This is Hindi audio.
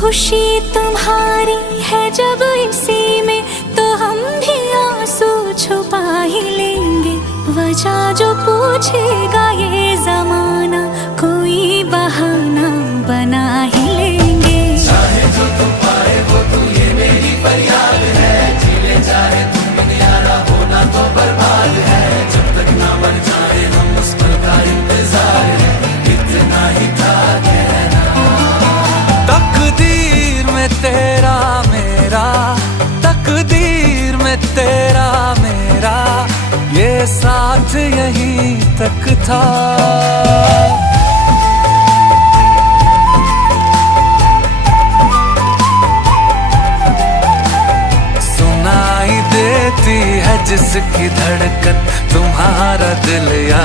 खुशी तुम्हारी है जब इसी में, तो हम भी आंसू छुपा ही लेंगे। वजह जो पूछेगा ये जमाना, कोई बहाना बना ही लेंगे। चाहे जो तू पाए वो तू, ये मेरी फरियाद है। जीले चाहे तुम दुनियारा, होना तो बर्बाद है। जब तक ना मर जाए हम उस पल का इंतजार है, इतना ही था कहना। तकदीर में तेरा मेरा, तकदीर में तेरा मेरा, ये साथ यहीं तक था। सुनाई देती है जिसकी धड़कन, तुम्हारा दिल या